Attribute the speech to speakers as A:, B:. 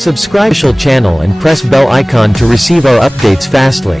A: Subscribe to channel and press bell icon to receive our updates fastly.